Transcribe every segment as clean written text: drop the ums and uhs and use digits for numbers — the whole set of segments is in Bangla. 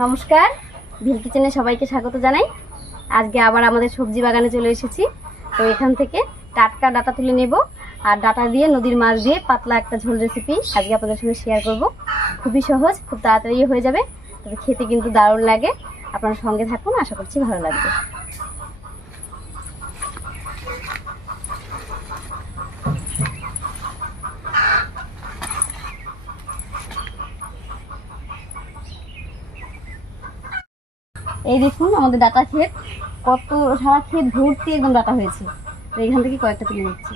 নমস্কার, ভিল কিচেনে সবাইকে স্বাগত জানাই। আজকে আবার আমাদের সবজি বাগানে চলে এসেছি। তো এখান থেকে টাটকা ডাটা তুলে নেব আর ডাটা দিয়ে নদীর মাছ দিয়ে পাতলা একটা ঝোল রেসিপি আজকে আপনাদের সঙ্গে শেয়ার করব। খুবই সহজ, খুব তাড়াতাড়ি হয়ে যাবে, তবে খেতে কিন্তু দারুণ লাগে। আপনার সঙ্গে থাকুন, আশা করছি ভালো লাগবে। এই দেখুন আমাদের ডাটা ক্ষেত, কত সারা ক্ষেত ভর্তি একদম ডাটা হয়েছে। তো এখান থেকে কয়েকটা তুলে নিচ্ছি।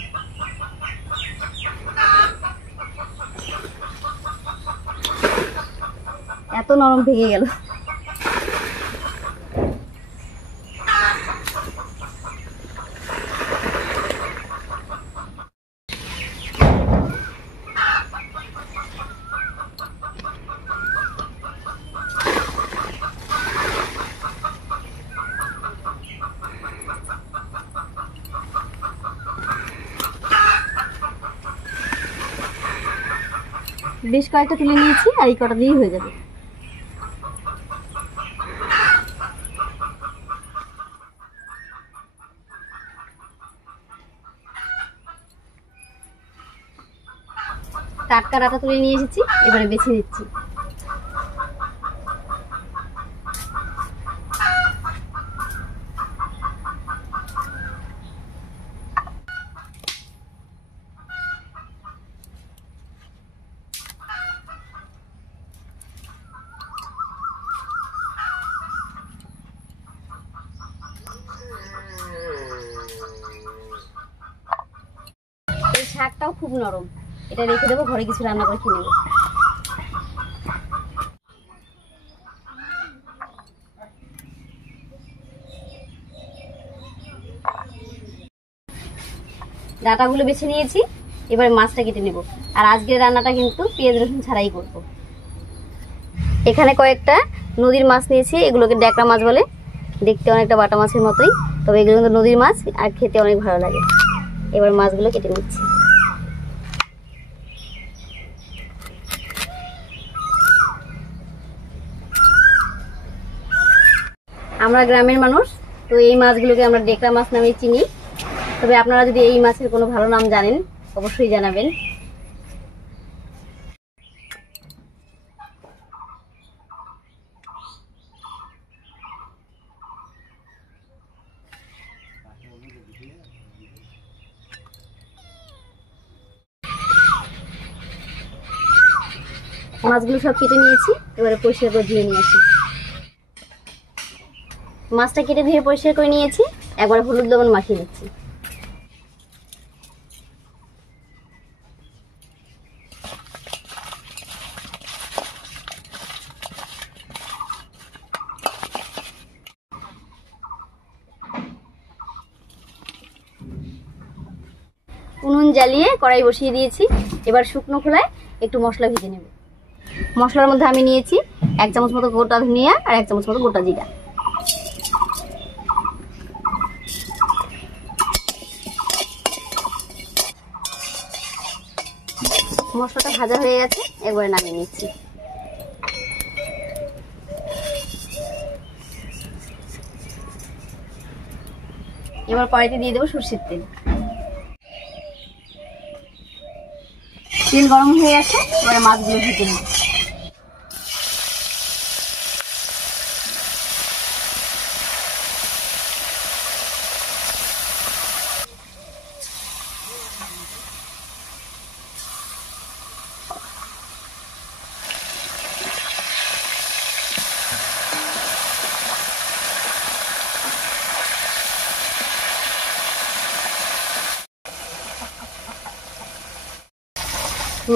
এত নরম ভেঙে গেল। বেশ কয়েকটা তুলে নিয়েছি আর এই কটা দিয়েই হয়ে যাবে। টাটকা ডাটা তুলে নিয়ে এসেছি, এবারে বেছে নিচ্ছি। এই শাকটাও খুব নরম, এটা রেখে দেবো, ঘরে কিছু রান্না করে খেয়ে নেবো। ডাটাগুলো বেছে নিয়েছি, এবার মাছটা কেটে নেব। আর আজকের রান্নাটা কিন্তু পেঁয়াজ রসুন ছাড়াই করব। এখানে কয়েকটা নদীর মাছ নিয়েছি, এগুলোকে ড্যাকড়া মাছ বলে, দেখতে অনেকটা বাটা মাছের মতোই, তবে এগুলো কিন্তু নদীর মাছ আর খেতে অনেক ভালো লাগে। এবার মাছগুলো কেটে নিচ্ছি। আমরা গ্রামের মানুষ, তো এই মাছগুলোকে আমরা ডেকড়া মাছ নামে চিনি। তবে আপনারা যদি এই মাছের কোনো ভালো নাম জানেন অবশ্যই জানাবেন। মাছগুলো সব কেটে নিয়েছি, এবারে পরিষ্কার করে ধুয়ে নিয়ে আসি। মাছটা কেটে ধুয়ে পরিষ্কার করে নিয়েছি, একবার হলুদ লবণ মাখিয়ে নিচ্ছি। উনুন জ্বালিয়ে কড়াই বসিয়ে দিয়েছি, এবার শুকনো খোলায় একটু মশলা ভেজে নেব। মশলার মধ্যে আমি নিয়েছি 1 চামচ মতো গোটা ধনিয়া আর 1 চামচ মতো গোটা জিরা। মশলাটা ভাজা হয়ে গেছে, একবারে নামিয়ে নিচ্ছি। এবার কড়াইতে দিয়ে দেবো সরষের তেল। তেল গরম হয়ে গেছে, এবারে মাছগুলো ভেজে নেব।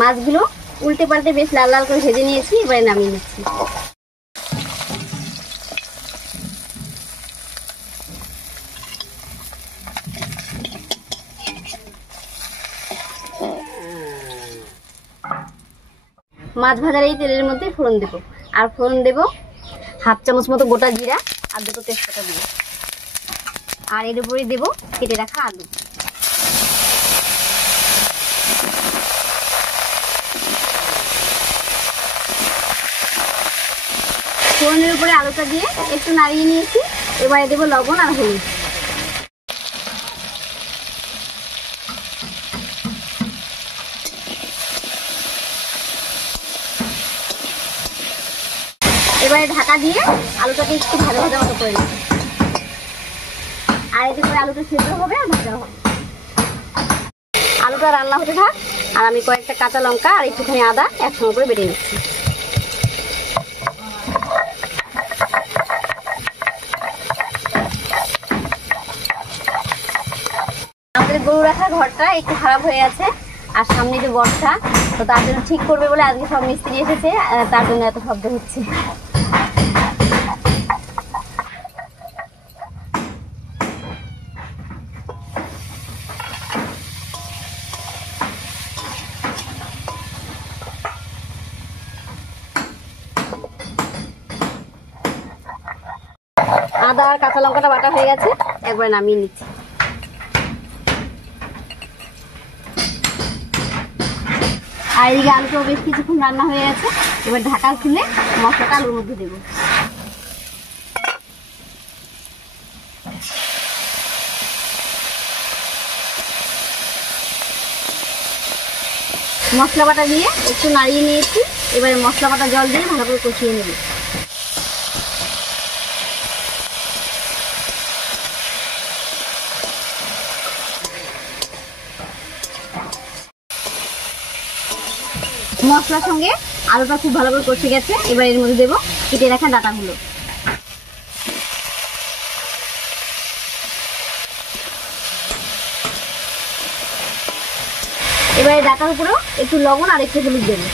মাছগুলো উল্টে পাল্টে বেশ লাল লাল করে ভেজে নিয়েছি, এবারে নামিয়ে নিচ্ছি। মাছ ভাজার এই তেলের মধ্যে ফোড়ন দেবো, আর ফোড়ন দেবো 1/2 চামচ মতো গোটা জিরা আর 2টো তেজপাতা দেবো। আর এর উপরে দেবো কেটে রাখা আলু। ফোড়নের উপরে আলুটা দিয়ে একটু নাড়িয়ে নিয়েছি। এবারে দেবো লবণ আর হলুদ। এবারে ঢাকা দিয়ে আলুটাকে একটু ভাজা ভাজা মতো করে নিচ্ছি। আর এতে করে আলুটা সেদ্ধ হবে আর ভাজা হবে। আলুটা রান্না হতে থাক, আর আমি কয়েকটা কাঁচা লঙ্কা আর একটুখানি আদা একসঙ্গে করে বেটে নিচ্ছি। আমাদের গরু রাখার ঘরটা একটু খারাপ হয়ে আছে, আর সামনে যে বর্ষা, তো তার জন্য ঠিক করবে বলে আজকে সব মিস্ত্রি এসেছে, তার জন্য এত শব্দ হচ্ছে। আদা আর কাঁচা লঙ্কাটা বাটা হয়ে গেছে, একবার নামিয়ে নিচ্ছি। আর এদিকে আলুটাও বেশ কিছুক্ষণ রান্না হয়ে গেছে। এবার ঢাকা খুলে মশলাটা আলুর মধ্যে দেবো। মশলা বাটা দিয়ে একটু নাড়িয়ে নিয়েছি। এবারে মশলা বাটা জল দিয়ে ভালো করে কষিয়ে নেব। মশলার সঙ্গে আলুটা খুব ভালো করে কষে গেছে। এবার এর মধ্যে দেবো কেটে রাখা ডাঁটাগুলো। এবারে ডাঁটার উপরেও একটু লবণ আর একটু হলুদ দেবো।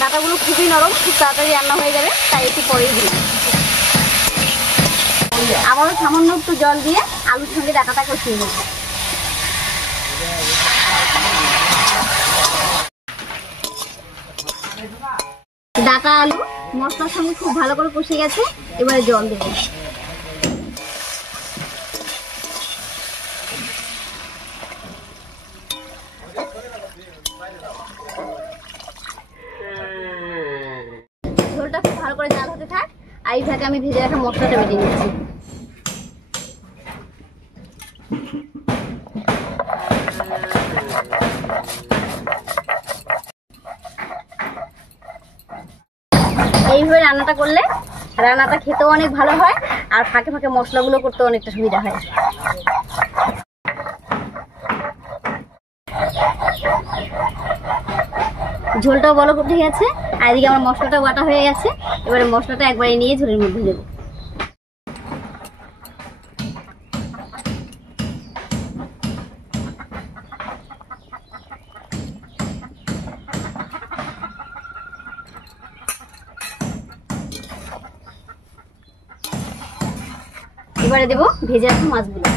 ডাঁটাগুলো খুবই নরম, খুব তাড়াতাড়ি রান্না হয়ে যাবে, তাই একটু পরেই দিই। আবারও সামান্য একটু জল দিয়ে আলুর সঙ্গে ডাঁটাটা কষিয়ে নেব। ডাঁটা আলু মশলার সঙ্গে খুব ভালো করে কষে গেছে। এবারে জল দেব। ঝোলটা খুব ভালো করে জাল হতে থাক, আর এই ফাঁকে আমি ভেজে রাখা মশলাটা বেটে নিচ্ছি। এইভাবে রান্নাটা করলে রান্নাটা খেতেও অনেক ভালো হয়, আর ফাঁকে ফাঁকে মশলাগুলো করতে অনেকটা সুবিধা হয়। ঝোলটাও বড় করতে গেছে, আর এদিকে আমার মশলাটা বাটা হয়ে গেছে। এবারে মশলাটা একবারে নিয়ে ঝোলের মধ্যে দেবো। এবারে দেবো ভেজে রাখা মাছগুলো।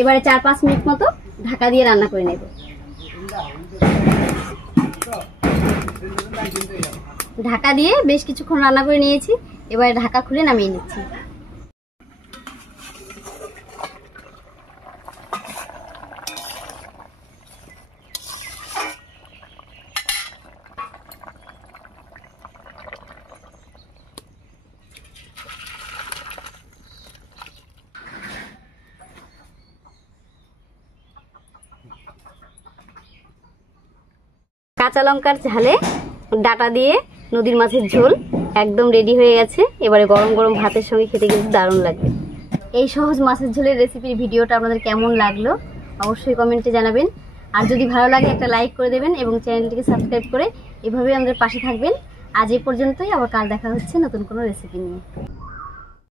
এবারে 4-5 মিনিট মতো ঢাকা দিয়ে রান্না করে নেব। ঢাকা দিয়ে বেশ কিছুক্ষণ রান্না করে নিয়েছি। এবারে ঢাকা খুলে নামিয়ে নিচ্ছি। কাঁচা লঙ্কার ঝালে ডাটা দিয়ে নদীর মাছের ঝোল একদম রেডি হয়ে গেছে। এবারে গরম গরম ভাতের সঙ্গে খেতে কিন্তু দারুণ লাগবে। এই সহজ মাছের ঝোলের রেসিপির ভিডিওটা আপনাদের কেমন লাগলো অবশ্যই কমেন্টে জানাবেন। আর যদি ভালো লাগে একটা লাইক করে দেবেন এবং চ্যানেলটিকে সাবস্ক্রাইব করে এভাবেই আমাদের পাশে থাকবেন। আজ এই পর্যন্তই, আবার কাল দেখা হচ্ছে নতুন কোনো রেসিপি নিয়ে।